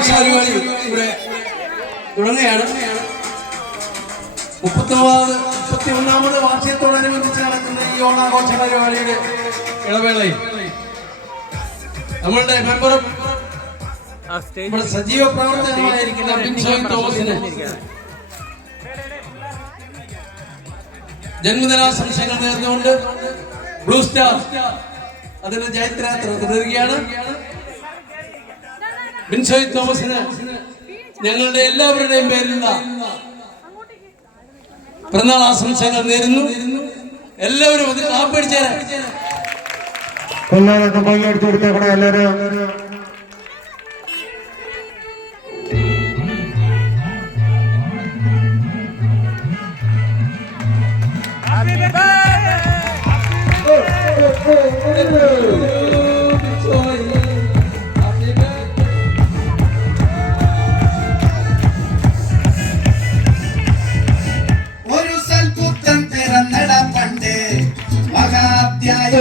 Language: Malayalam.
ആഘോഷ പരിപാടി ഇവിടെ തുടങ്ങുകയാണ്. 31ാമത് വാർഷികത്തോടനുബന്ധിച്ച് നടക്കുന്ന ഈ ഓണാഘോഷ പരിപാടിയുടെ ഇടവേളയിൽ നമ്മളുടെ മെമ്പറും നമ്മുടെ സജീവ പ്രവർത്തകമായിരിക്കുന്ന ബിൻസോയ് തോമസിന് ജന്മദിനാശംസകൾ നേർന്നുകൊണ്ട് ബ്ലൂ സ്റ്റാർ അതിന്റെ ജയത്രാത്ര തുടരുകയാണ്. ബിൻസോയ് തോമസിന് ഞങ്ങളുടെ എല്ലാവരുടെയും പേരിലുള്ള പിറന്നാൾ ആശംസകൾ നേരുന്നു. എല്ലാവരും അത് കാപ്പടിച്ചേരാൻ എല്ലാവരും ഭംഗി അടിച്ചു കൊടുത്തേക്കണേ. എല്ലാവരും ഒരു സൽപുത്രൻ പിറന്നട പണ്ട് മഹാധ്യായ